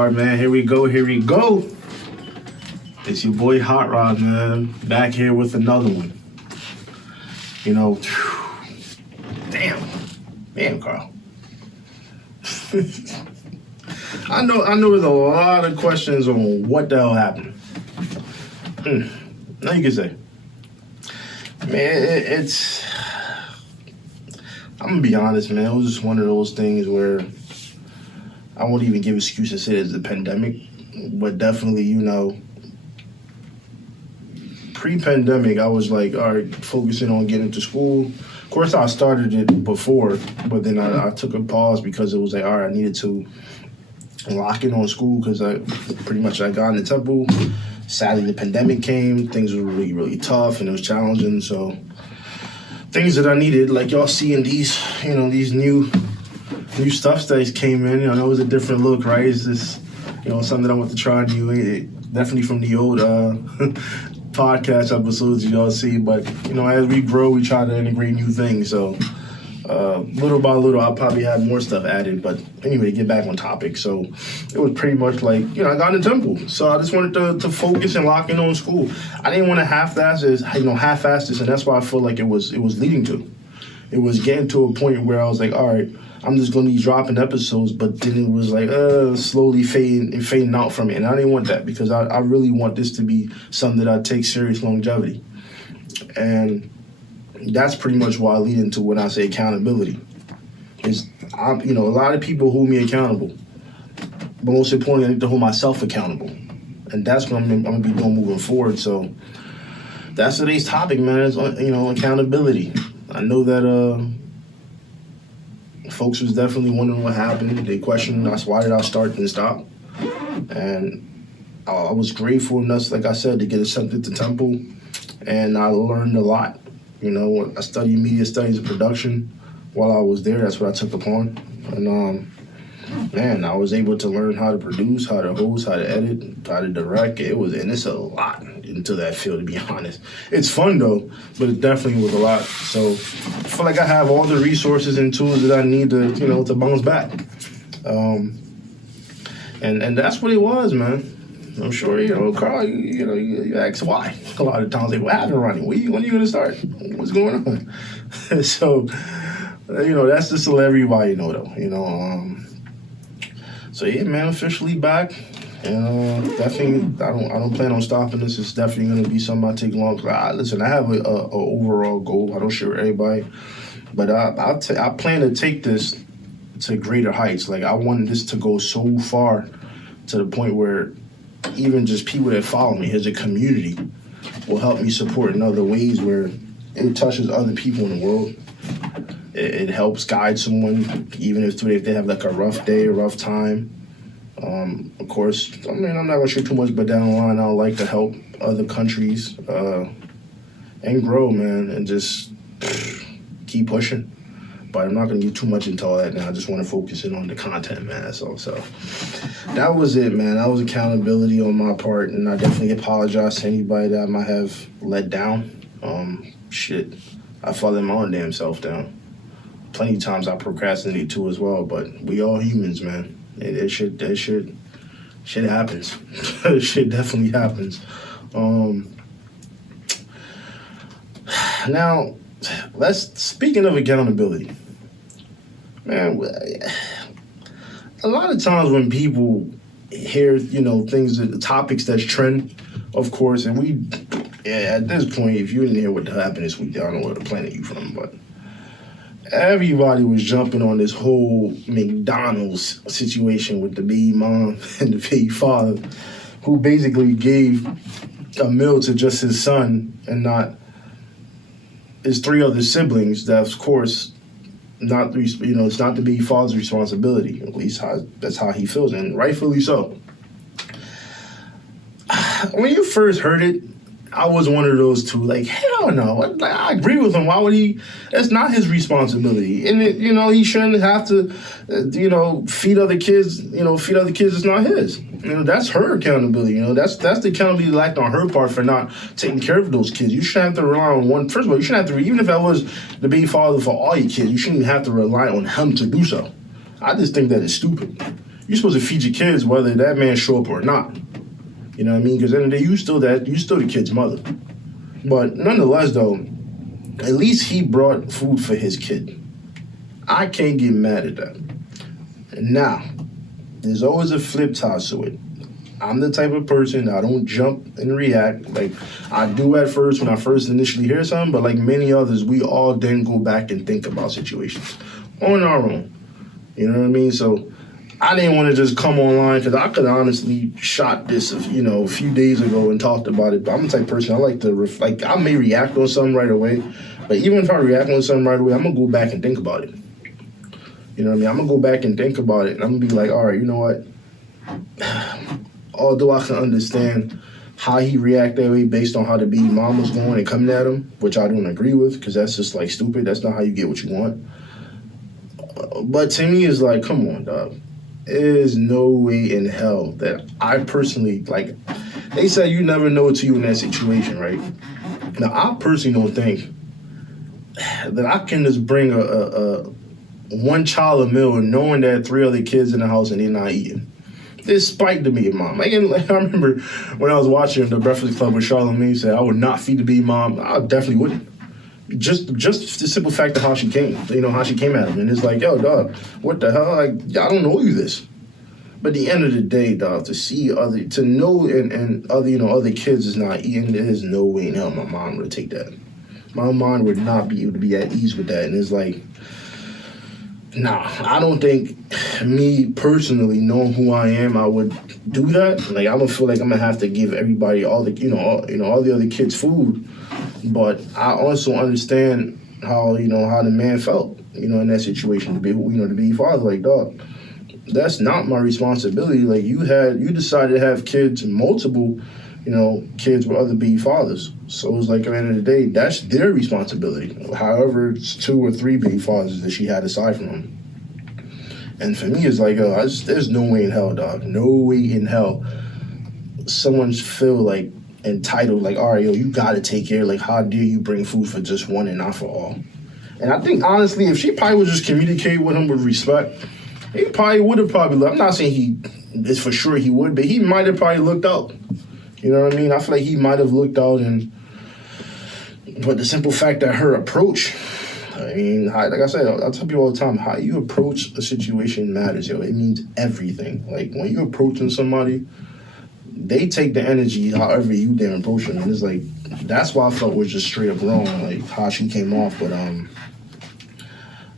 are, man. Here we go. It's your boy Hot Rod, man. Back here with another one. You know, damn, Carl. I know there's a lot of questions on what the hell happened. Now you can say, man, it's. I'm gonna be honest, man. It was just one of those things where I won't even give excuse to say it's a pandemic, but definitely, you know, pre-pandemic, I was like, all right, focusing on getting to school. Of course, I started it before, but then I took a pause because it was like, all right, I needed to lock in on school because I got into Temple. Sadly, the pandemic came. Things were really, really tough and it was challenging. So things that I needed, like y'all seeing these, you know, these new stuff that came in. You know, it was a different look, right? It's just, you know, something that I want to try new. Definitely from the old podcast episodes y'all see. But, you know, as we grow, we try to integrate new things. So little by little, I'll probably have more stuff added. But anyway, get back on topic. So it was pretty much like, you know, I got into Temple. So I just wanted to focus and lock in on school. I didn't want to half-ass this, and that's why I feel like it was leading to. It was getting to a point where I was like, all right, I'm just going to be dropping episodes, but then it was like slowly fading out from it. And I didn't want that because I really want this to be something that I take serious longevity. And that's pretty much why I lead into when I say accountability. Is a lot of people hold me accountable, but most importantly, I need to hold myself accountable, and that's what I'm going to be doing moving forward. So that's today's topic, man. Is accountability. I know that folks was definitely wondering what happened. They questioned us, why did I start and stop? And I was grateful enough, like I said, to get accepted to Temple, and I learned a lot. You know, I studied media studies and production while I was there. That's what I took upon. And, man, I was able to learn how to produce, how to host, how to edit, how to direct. And it's a lot into that field, to be honest. It's fun, though, but it definitely was a lot. So I feel like I have all the resources and tools that I need to bounce back. And that's what it was, man. I'm sure, Carl, you ask why a lot of times. Like, what happened, Ronnie? When are you going to start? What's going on? So, that's just to let everybody know, though, So, yeah, man, officially back. And definitely, I don't plan on stopping this. It's definitely going to be something I take long. Listen, I have a overall goal. I don't share with everybody. But I plan to take this to greater heights. Like, I wanted this to go so far to the point where even just people that follow me as a community will help me support in other ways where it touches other people in the world. It helps guide someone, even if they have like a rough day, a rough time. Of course, I'm not going to share too much, but down the line, I like to help other countries and grow, man, and just keep pushing. But I'm not going to get too much into all that now. I just want to focus in on the content, man. That's all. So that was it, man. That was accountability on my part, and I definitely apologize to anybody that I might have let down. I let my own damn self down. Plenty of times I procrastinate too as well, but we all humans, man. Shit happens. Shit definitely happens. Now, speaking of accountability, man, a lot of times when people hear, topics that's trend, of course, and at this point, if you didn't hear what happened this week, I don't know where the planet you from, but everybody was jumping on this whole McDonald's situation with the baby mom and the baby father, who basically gave a meal to just his son and not his three other siblings. That, of course, it's not the baby father's responsibility. At least that's how he feels, and rightfully so. When you first heard it, I was one of those two, like, hell no. I agree with him. Why would he? That's not his responsibility. And, he shouldn't have to, feed other kids. Feed other kids is not his. That's her accountability. That's the accountability lacked on her part for not taking care of those kids. You shouldn't have to rely on one. First of all, you shouldn't have to, even if that was the baby father for all your kids, you shouldn't have to rely on him to do so. I just think that is stupid. you're supposed to feed your kids whether that man show up or not. You know what I mean? Because at the end of the day, you still the kid's mother. But nonetheless, though, at least he brought food for his kid. I can't get mad at that. Now, there's always a flip side to it. I'm the type of person, I don't jump and react. Like, I do at first when I first initially hear something, but like many others, we all then go back and think about situations on our own. You know what I mean? So I didn't want to just come online because I could honestly shot this, a few days ago and talked about it. But I'm the type of person, I like to, I may react on something right away, but even if I react on something right away, I'm going to go back and think about it. You know what I mean? I'm going to go back and think about it, and I'm going to be like, all right, you know what? Although I can understand how he reacted that way based on how the baby mom was going and coming at him, which I don't agree with because that's just, like, stupid. That's not how you get what you want. But to me, it's like, come on, dog. There's no way in hell that I personally, like, they say you never know until you're in that situation, right? Now, I personally don't think that I can just bring a one child a meal knowing that 3 other kids in the house and they're not eating. Despite the baby mom. Like, I remember when I was watching The Breakfast Club with Charlamagne said I would not feed the baby mom. I definitely wouldn't. Just the simple fact of how she came, how she came at him. And it's like, yo, dog, what the hell? Like, I don't know you this. But at the end of the day, dog, to know and other kids is not eating, there's no way in hell my mom would take that. My mom would not be able to be at ease with that. And it's like, nah, I don't think me personally, knowing who I am, I would do that. Like, I don't feel like I'm gonna have to give everybody all the other kids food. But I also understand how the man felt, in that situation. To be, to be father, like, dog, that's not my responsibility. Like, you decided to have kids, multiple, kids with other baby fathers. So it's like, at the end of the day, that's their responsibility. However, it's 2 or 3 baby fathers that she had aside from him. And for me, it's like, there's no way in hell, dog. No way in hell someone feel like entitled, like, all right, yo, you gotta take care. Like, how dare you bring food for just one and not for all? And I think, honestly, if she probably would just communicate with him with respect, he probably would have I'm not saying it's for sure he would, but he might have probably looked out. You know what I mean? I feel like he might have looked out, but the simple fact that her approach, I mean, like I said, I tell people all the time, how you approach a situation matters, yo. It means everything. Like, when you're approaching somebody, they take the energy however you dare approach them. And it's like, that's why I felt was just straight up wrong, like how she came off. But I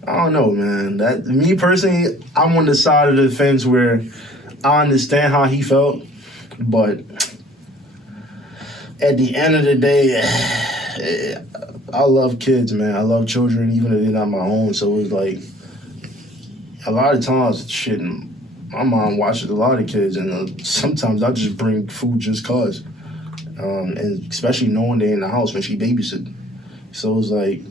don't know, man. That, me personally, I'm on the side of the fence where I understand how he felt, but at the end of the day, I love kids, man. I love children, even if they're not my own. So it's like, a lot of times, shit, my mom watches a lot of kids, and sometimes I just bring food just cause. And especially knowing they're in the house when she babysit. So it's like,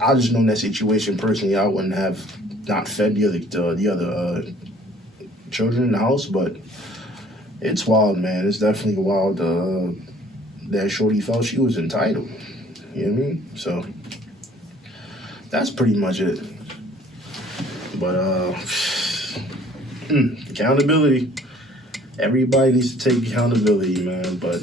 I just know in that situation personally, I wouldn't have not fed the other children in the house, but it's wild, man. It's definitely wild that shorty felt she was entitled. You know what I mean? So that's pretty much it. But accountability. Everybody needs to take accountability, man. But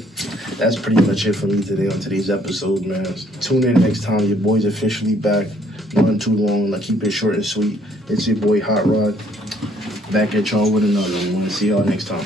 that's pretty much it for me today on today's episode, man. Tune in next time. Your boy's officially back. Not too long. I keep it short and sweet. It's your boy Hot Rod. Back at y'all with another one. See y'all next time.